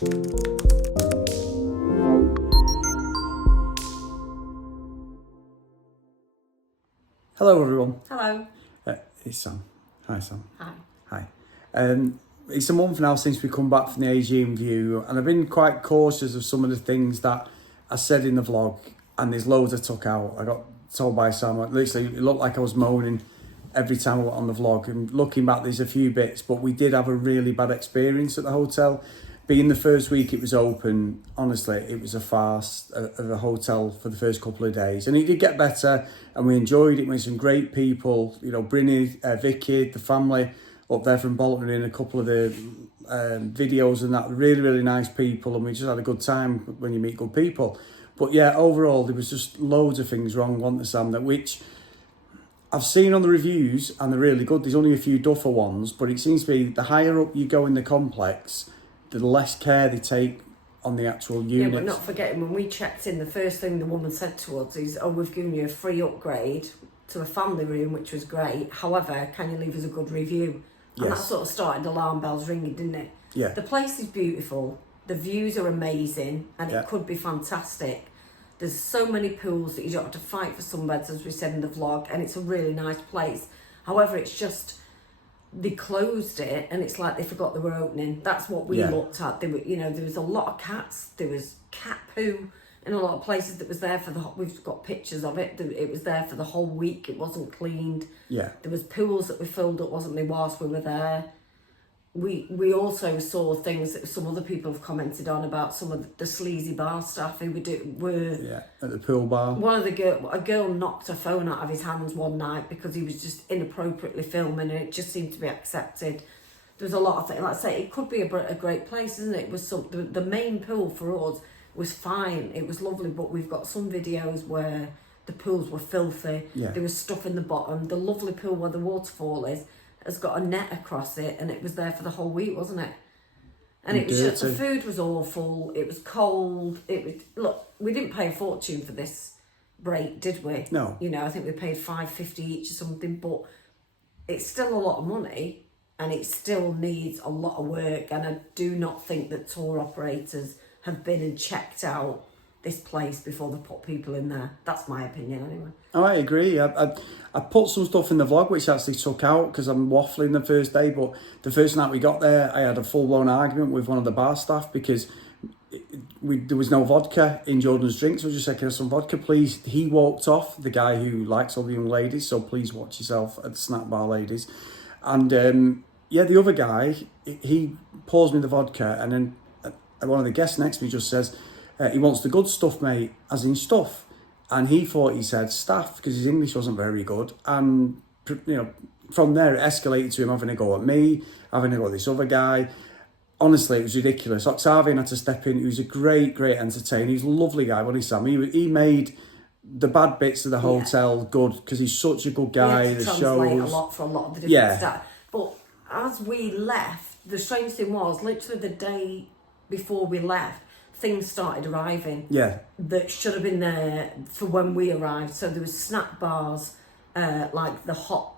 Hello everyone. Hello. It's Sam. Hi Sam. Hi. Hi. It's a month now since we come back from the Aegean View, and I've been quite cautious of some of the things that I said in the vlog, and there's loads I took out. I got told by Sam, literally it looked like I was moaning every time I went on the vlog, and looking back there's a few bits, but we did have a really bad experience at the hotel. Being the first week it was open, honestly, it was a farce at the hotel for the first couple of days. And it did get better, and we enjoyed it. We had some great people, you know, Brinny, Vicky, the family up there from Bolton in a couple of the videos and that. Really, really nice people, and we just had a good time when you meet good people. But yeah, overall, there was just loads of things wrong, wasn't there, Sam, that which I've seen on the reviews, and they're really good. There's only a few duffer ones, but it seems to be the higher up you go in the complex, the less care they take on the actual units. Yeah, but not forgetting, when we checked in, the first thing the woman said to us is, oh, we've given you a free upgrade to a family room, which was great. However, can you leave us a good review? And Yes. that sort of started alarm bells ringing, didn't it? Yeah. The place is beautiful. The views are amazing, and Yeah. it could be fantastic. There's so many pools that you don't have to fight for sunbeds, as we said in the vlog, and it's a really nice place. However, it's just, they closed it, and it's like they forgot they were opening. That's what we looked at. There were, you know, there was a lot of cats. There was cat poo in a lot of places that was there for the. We've got pictures of it. It was there for the whole week. It wasn't cleaned. Yeah. There was pools that were filled up, wasn't there, whilst we were there. We also saw things that some other people have commented on about some of the sleazy bar staff who were Yeah, at the pool bar. One of a girl knocked her phone out of his hands one night because he was just inappropriately filming, and it just seemed to be accepted. There was a lot of things. Like I say, it could be a great place, isn't it? It was the main pool for us was fine. It was lovely, but we've got some videos where the pools were filthy. Yeah. There was stuff in the bottom. The lovely pool where the waterfall is has got a net across it, and it was there for the whole week, wasn't it? And it was just, the food was awful. It was cold. Look, we didn't pay a fortune for this break, did we? No. You know, I think we paid $5.50 each or something, but it's still a lot of money, and it still needs a lot of work. And I do not think that tour operators have been and checked out this place before they put people in there. That's my opinion, anyway. Oh, I agree. I put some stuff in the vlog which I actually took out because I'm waffling the first day, but the first night we got there, I had a full-blown argument with one of the bar staff because there was no vodka in Jordan's drinks. So I just said, can I have some vodka, please? He walked off, the guy who likes all the young ladies, so please watch yourself at the snack bar, ladies. And yeah, the other guy, he pours me the vodka, and then one of the guests next to me just says, he wants the good stuff, mate, as in stuff. And he thought he said staff because his English wasn't very good. And, you know, from there it escalated to him having a go at me, having a go at this other guy. Honestly, it was ridiculous. Octavian had to step in. He was a great, great entertainer. He was a lovely guy, wasn't he, Sam? He made the bad bits of the hotel good because he's such a good guy. He had to translate a lot for a lot of the different stuff. But as we left, the strange thing was, literally the day before we left, things started arriving that should have been there for when we arrived. So there was snack bars, like the hot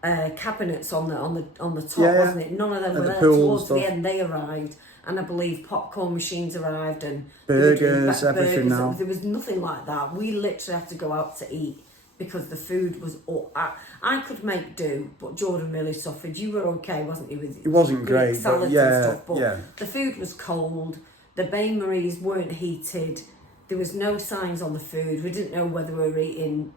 cabinets on the top, wasn't it? None of them were there. Towards the end they arrived, and I believe popcorn machines arrived and burgers, everything. Now there was nothing like that. We literally had to go out to eat because the food was I could make do, but Jordan really suffered. You were okay, wasn't you? With it wasn't great, salads but and stuff, but the food was cold. The bain-maries weren't heated. There was no signs on the food. We didn't know whether we were eating.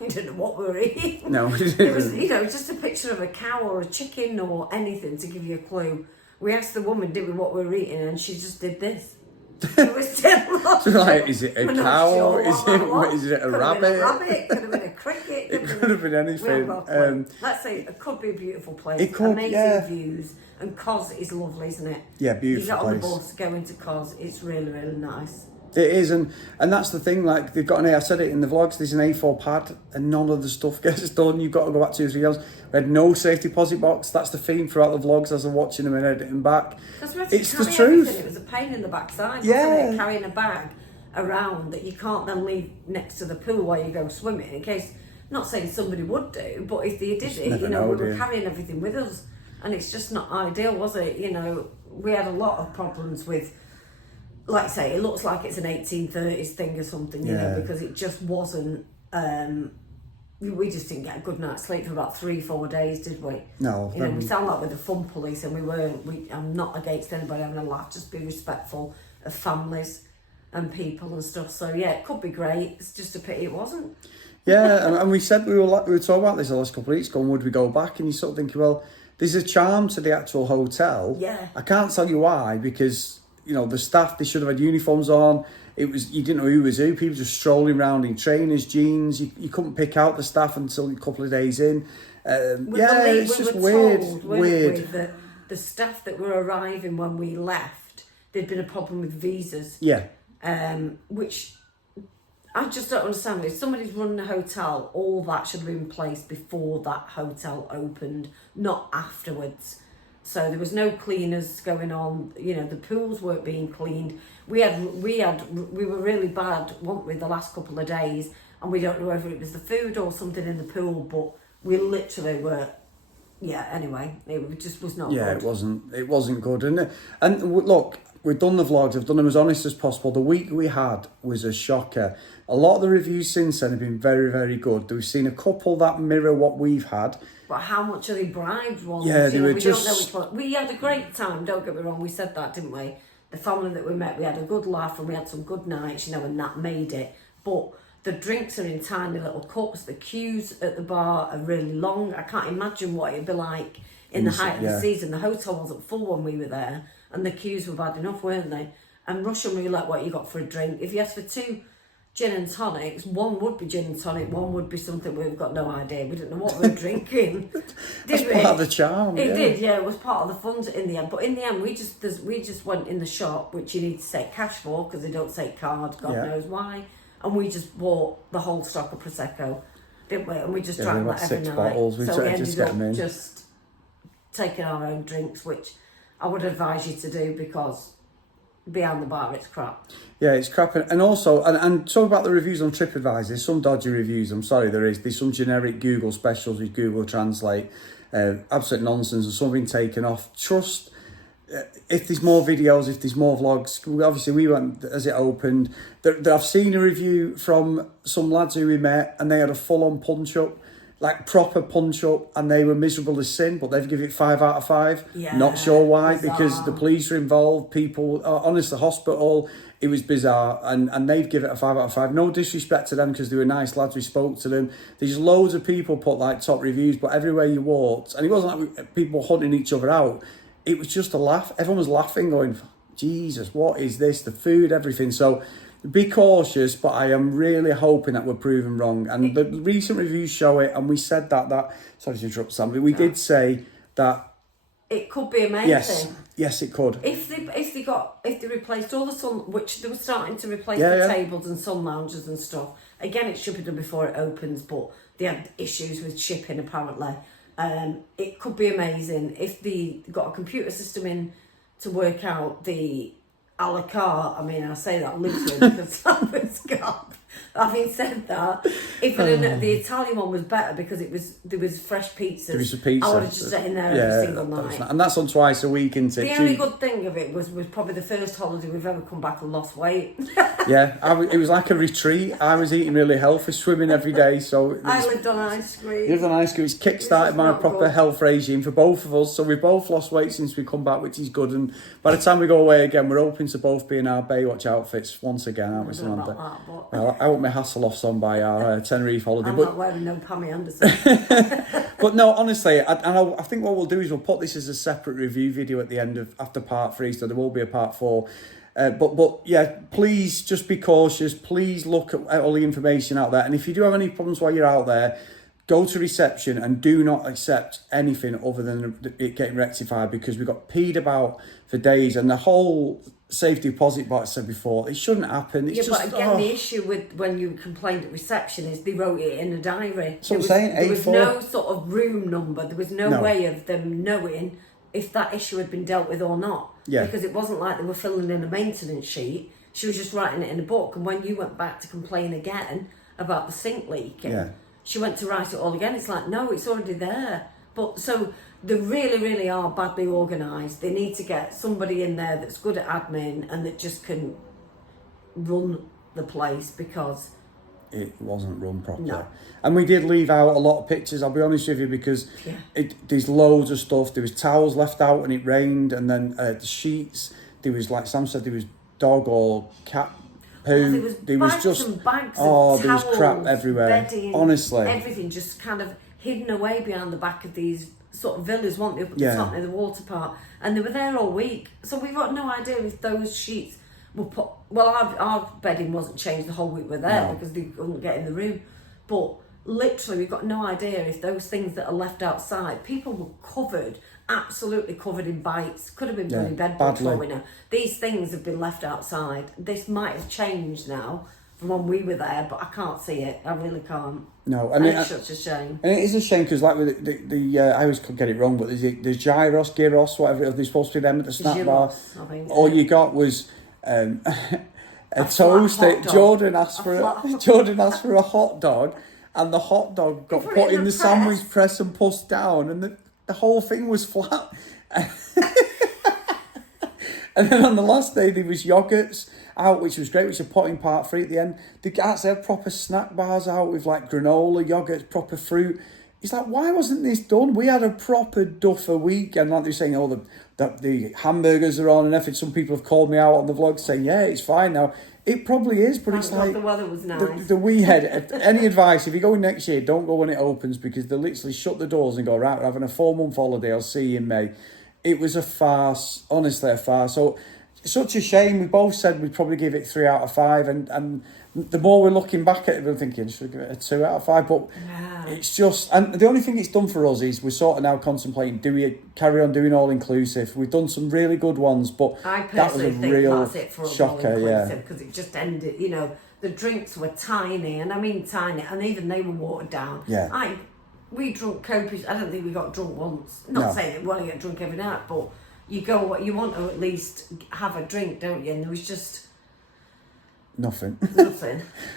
We didn't know what we were eating. No, we didn't. It was, you know, just a picture of a cow or a chicken or anything to give you a clue. We asked the woman, did we, what we were eating, and she just did this. It was still like, is it a cow? Sure is it a rabbit? Could have been a cricket. It could have been anything. Let's say it could be a beautiful place. It could, amazing views, and Cos is lovely, isn't it? Yeah, beautiful. You get on place. the bus, go into Cos. It's really, really nice. It is, and that's the thing. Like they've got I said it in the vlogs. There's an A4 pad, and none of the stuff gets done. You've got to go back 2 or 3 hours. We had no safe deposit box. That's the theme throughout the vlogs as I'm watching them and editing back. It's the truth. Everything. It was a pain in the backside, wasn't it? Carrying a bag around that you can't then leave next to the pool while you go swimming. In case, not saying somebody would do, but if they did it, we were carrying everything with us. And it's just not ideal, was it? You know, we had a lot of problems with, like I say, it looks like it's an 1830s thing or something, you know, because it just wasn't. We just didn't get a good night's sleep for about 3-4 days, did we? No. You know, we sound like we're the fun police, and we weren't. I'm not against anybody having a laugh. Just be respectful of families and people and stuff. So yeah, it could be great. It's just a pity it wasn't. Yeah, and we said we were talking about this the last couple of weeks ago. Would we go back? And you sort of thinking, well, there's a charm to the actual hotel. Yeah. I can't tell you why, because you know the staff, they should have had uniforms on. It was, you didn't know who was who. People just strolling around in trainers, jeans. You couldn't pick out the staff until a couple of days in. It's just weird. Weird. The staff that were arriving when we left, there'd been a problem with visas. Yeah. Which I just don't understand. If somebody's running a hotel, all that should have been in place before that hotel opened, not afterwards. So there was no cleaners going on. You know, the pools weren't being cleaned. We were really bad, weren't we, the last couple of days, and we don't know whether it was the food or something in the pool, but we literally were. Yeah. Anyway, it just was not. Yeah, good. it wasn't good, and look, we've done the vlogs. I've done them as honest as possible. The week we had was a shocker. A lot of the reviews since then have been very, very good. We've seen a couple that mirror what we've had. But how much are they bribed ones? Yeah, they were we just... don't know which one. We had a great time, don't get me wrong, we said that, didn't we? The family that we met, we had a good laugh and we had some good nights, you know, and that made it. But the drinks are in tiny little cups, the queues at the bar are really long. I can't imagine what it'd be like in the height of the season. The hotel wasn't full when we were there, and the queues were bad enough, weren't they? And Russian roulette, what you got for a drink, if you asked for 2 gin and tonics, one would be gin and tonic, one would be something we've got no idea. We didn't know what we were drinking. That's part of the charm. It did, yeah. It was part of the fun in the end. But in the end, we just went in the shop, which you need to take cash for because they don't take card. God knows why. And we just bought the whole stock of prosecco, didn't we? And we just drank that every night. Bottles. We so we ended just get them in. Just taking our own drinks, which I would advise you to do because behind the bar it's crap. Yeah, it's crap. And also, and talk about the reviews on TripAdvisor. There's some dodgy reviews. I'm sorry, there's some generic Google specials with Google Translate. Absolute nonsense, and some have been taken off. Trust, if there's more videos, if there's more vlogs, obviously we went as it opened. I've seen a review from some lads who we met, and they had a full-on punch-up, like proper punch-up, and they were miserable as sin, but they've given it 5 out of 5. Yeah, not sure why, bizarre. because the police are involved, people, honestly, the hospital, it was bizarre, and they've given it a 5 out of 5. No disrespect to them, because they were nice lads, we spoke to them. There's loads of people put like top reviews, but everywhere you walked, and it wasn't like people hunting each other out, it was just a laugh. Everyone was laughing, going, Jesus, what is this? The food, everything. So be cautious, but I am really hoping that we're proven wrong. And the recent reviews show it, and we said that sorry to interrupt somebody, we did say that it could be amazing. Yes, it could. If they replaced all the sun, which they were starting to replace the tables and sun lounges and stuff. Again, it should be done before it opens, but they had issues with shipping apparently. It could be amazing if they got a computer system in to work out the a la carte. I mean, I say that loosely because that was gone. Having said that, if the Italian one was better because there was fresh pizzas. There was a pizza. I would have just sat in there every single night. And that's on twice a week, isn't it? The only good thing of it was probably the first holiday we've ever come back and lost weight. It was like a retreat. I was eating really healthy, swimming every day. So I lived on ice cream. You lived on ice cream. It's kick-started my proper health regime for both of us. So we've both lost weight since we come back, which is good. And by the time we go away again, we're hoping to both be in our Baywatch outfits once again, aren't we, Samantha? I want my Hasselhoffs on by our Tenerife holiday. I'm not wearing no Pammy Anderson. But no, honestly, I think what we'll do is we'll put this as a separate review video at the end after part 3, so there will be a part 4. But yeah, please just be cautious. Please look at all the information out there. And if you do have any problems while you're out there, go to reception and do not accept anything other than it getting rectified, because we got peed about for days, and the whole safety deposit box I said before, it shouldn't happen. It's but again, the issue with when you complained at reception is they wrote it in a diary. So I'm saying there was no sort of room number. There was no way of them knowing if that issue had been dealt with or not. Yeah. Because it wasn't like they were filling in a maintenance sheet. She was just writing it in a book. And when you went back to complain again about the sink leaking, she went to write it all again. It's like, no, it's already there. But so they really, really are badly organised. They need to get somebody in there that's good at admin and that just can run the place, because it wasn't run properly. No. And we did leave out a lot of pictures, I'll be honest with you, because there's loads of stuff. There was towels left out when it rained, and then the sheets, there was, like Sam said, there was dog or cat poo. There was just and bags of towels, there was crap everywhere. Bedding, honestly. Everything just kind of hidden away behind the back of these sort of villas, weren't they, up at the top near the water park, and they were there all week. So we've got no idea if those sheets were put. Well, our bedding wasn't changed the whole week we were there because they couldn't get in the room. But literally, we've got no idea if those things that are left outside, people were covered, absolutely covered in bites. Could have been bloody bed bugs for we know. These things have been left outside. This might have changed now from when we were there, but I can't see it. I really can't. No, and it's such a shame. And it is a shame because, like, with the I always could get it wrong, but there's gyros, whatever. They're supposed to be them at the snack bar. All you got was a toast. Jordan asked for a hot dog, and the hot dog got put in the sandwich press and pushed down, and the whole thing was flat. And then on the last day there was yogurts out, which was great, which are potting part free at the end. They actually had proper snack bars out with like granola, yogurts, proper fruit. It's like, why wasn't this done? We had a proper duffer week, and like they're saying, the hamburgers are on and everything. Some people have called me out on the vlog saying, yeah, it's fine now. It probably is, but it's like the weather was nice. The wee head. Any advice? If you go next year, don't go when it opens, because they literally shut the doors and go, right, we're having a 4-month holiday. I'll see you in May. It was a farce, honestly, a farce. So such a shame. We both said we'd probably give it 3 out of 5, and the more we're looking back at it, we're thinking, should we give it a 2 out of 5? But it's just, and the only thing it's done for us is we're sort of now contemplating, do we carry on doing all inclusive? We've done some really good ones, but that was a real that's it for shocker, because it just ended. You know, the drinks were tiny, and I mean tiny, and even they were watered down. Yeah. We drunk copious. I don't think we got drunk once. Not saying that we want to get drunk every night, but you want to at least have a drink, don't you? And there was just nothing.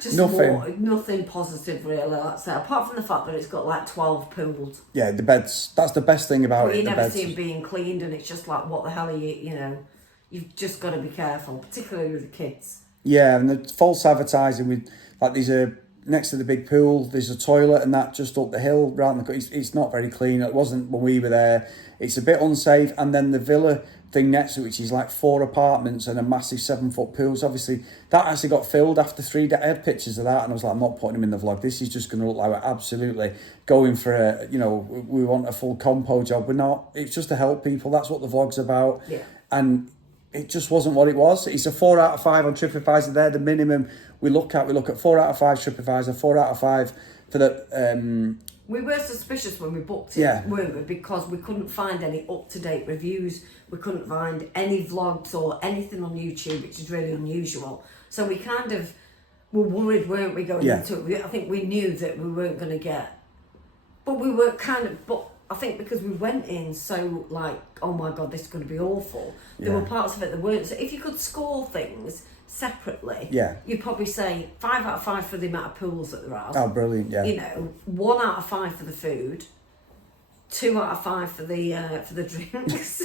Just nothing positive, really. That's it. Apart from the fact that it's got like 12 pools. Yeah, the beds. That's the best thing about it. You never see them being cleaned, and it's just like, what the hell are you? You know, you've just got to be careful, particularly with the kids. Yeah, and the false advertising with like these next to the big pool, there's a toilet, and that just up the hill round the. It's not very clean. It wasn't when we were there. It's a bit unsafe, and then the villa thing next to it, which is like 4 apartments and a massive 7-foot pool. So obviously that actually got filled after 3 days. I had pictures of that, and I was like, I'm not putting them in the vlog. This is just going to look like we're absolutely going for we want a full compo job. We're not. It's just to help people. That's what the vlog's about. Yeah. And it just wasn't what it was. It's a 4 out of 5 on TripAdvisor. They're the minimum we look at. We look at 4 out of 5 TripAdvisor, 4 out of 5 for the. We were suspicious when we booked it, weren't we? Because we couldn't find any up-to-date reviews. We couldn't find any vlogs or anything on YouTube, which is really unusual. So we kind of were worried, weren't we, going into it? I think we knew that we weren't going to get... But we were But I think because we went in so like, oh my God, this is going to be awful. There were parts of it that weren't. So if you could score things separately, you'd probably say 5 out of 5 for the amount of pools that there are. Oh, brilliant! Yeah, 1 out of 5 for the food, 2 out of 5 for the drinks.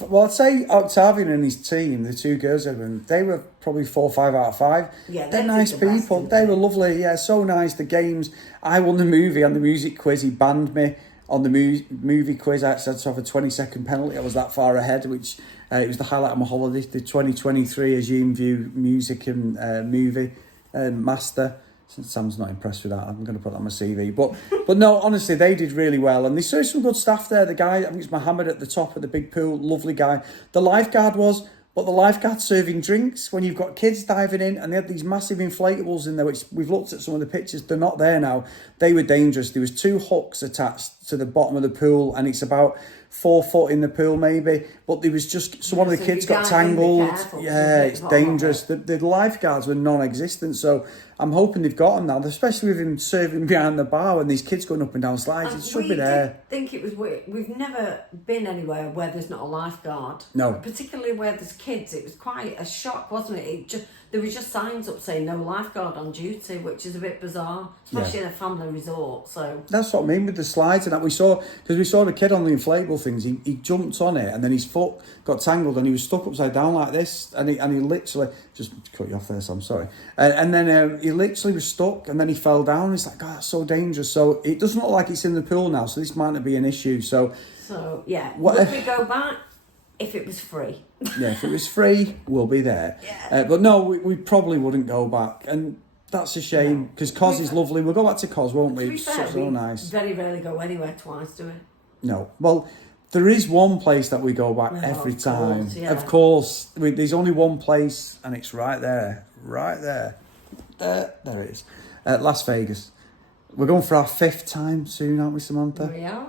Well, I'd say Octavian and his team, the 2 girls, they were probably 4 or 5 out of 5. Yeah, they're nice people. They were lovely. Yeah, so nice. The games. I won the movie on the music quiz. He banned me on the movie quiz. I actually had to have a 20-second penalty. I was that far ahead, which it was the highlight of my holiday. The 2023 Aegean View music and movie master. Since Sam's not impressed with that, I'm going to put that on my CV. But no, honestly, they did really well. And they served some good staff there. The guy, I think it's Mohammed at the top of the big pool, lovely guy. The lifeguard was... But the lifeguard's serving drinks when you've got kids diving in, and they had these massive inflatables in there, which we've looked at some of the pictures. They're not there now. They were dangerous. There was 2 hooks attached to the bottom of the pool, and it's about 4 foot in the pool maybe. But there was just one of the kids got tangled. Yeah, it's dangerous. The lifeguards were non-existent. So I'm hoping they've got them now, especially with him serving behind the bar and these kids going up and down slides. It should be there. I think it was weird. We've never been anywhere where there's not a lifeguard. No. Particularly where there's kids. It was quite a shock, wasn't it? There was just signs up saying no lifeguard on duty, which is a bit bizarre, especially in a family resort. So that's what I mean with the slides and that. We saw the kid on the inflatable things. He jumped on it and then his foot got tangled and he was stuck upside down like this. And he literally just cut you off there, so I'm sorry. And then he literally was stuck and then he fell down. It's like, God, that's so dangerous. So it doesn't look like it's in the pool now. So this might not be an issue. So yeah, would we go back if it was free? Yeah, if it was free, we'll be there. Yeah. But no, we probably wouldn't go back. And that's a shame because Cos is lovely. We'll go back to Cos, won't we? It's so nice. Very rarely go anywhere twice, do we? No. Well, there is one place that we go back every time. Course, yeah. Of course, there's only one place and it's right there. Right there. There it is. Las Vegas. We're going for our 5th time soon, aren't we, Samantha? We are.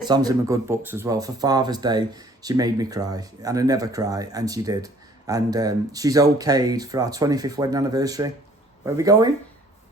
Sam's in my good books as well. For Father's Day, she made me cry. And I never cry, and she did. And she's okayed for our 25th wedding anniversary. Where are we going?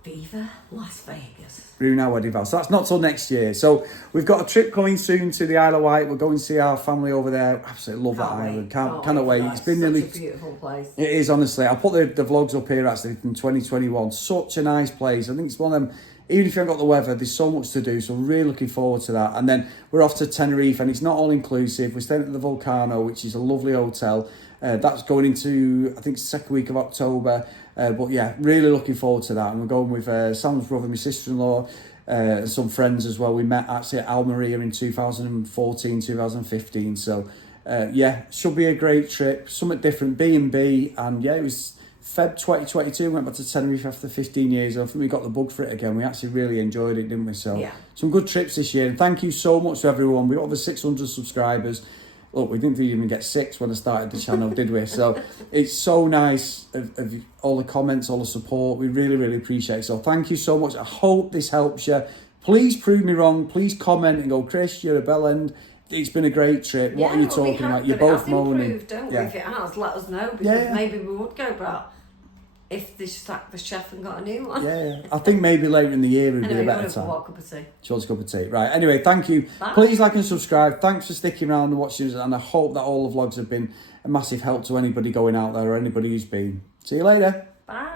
Viva Las Vegas. Brunei wedding vows. So that's not till next year. So we've got a trip coming soon to the Isle of Wight. We'll go and see our family over there. Absolutely love that island. Can't wait. It's been nearly... Such a beautiful place. It is, honestly. I'll put the vlogs up here actually from 2021. Such a nice place. I think it's one of them... Even if you haven't got the weather, there's so much to do. So I'm really looking forward to that. And then we're off to Tenerife and it's not all inclusive. We're staying at the Volcano, which is a lovely hotel. That's going into, I think, second week of October. But yeah, really looking forward to that. And we're going with Sam's brother, my sister-in-law, and some friends as well. We met actually at Almeria in 2014, 2015. So yeah, should be a great trip. Something different, B&B. And yeah, it was Feb 2022. Went back to Tenerife after 15 years. I think we got the bug for it again. We actually really enjoyed it, didn't we? So yeah, some good trips this year. And thank you so much to everyone. We've got over 600 subscribers. Look, we didn't even get 6 when I started the channel, did we? So it's so nice of all the comments, all the support. We really, really appreciate it. So thank you so much. I hope this helps you. Please prove me wrong. Please comment and go, Chris, you're a bell end. It's been a great trip. What are you talking about? You're both moaning. Improved, don't we? If it has, let us know because maybe we would go back. If they sacked the chef and got a new one. Yeah, I think maybe later in the year would be a better time. What cup of tea? She wants a cup of tea. Right, anyway, thank you. Bye. Please like and subscribe. Thanks for sticking around and watching us. And I hope that all the vlogs have been a massive help to anybody going out there or anybody who's been. See you later. Bye.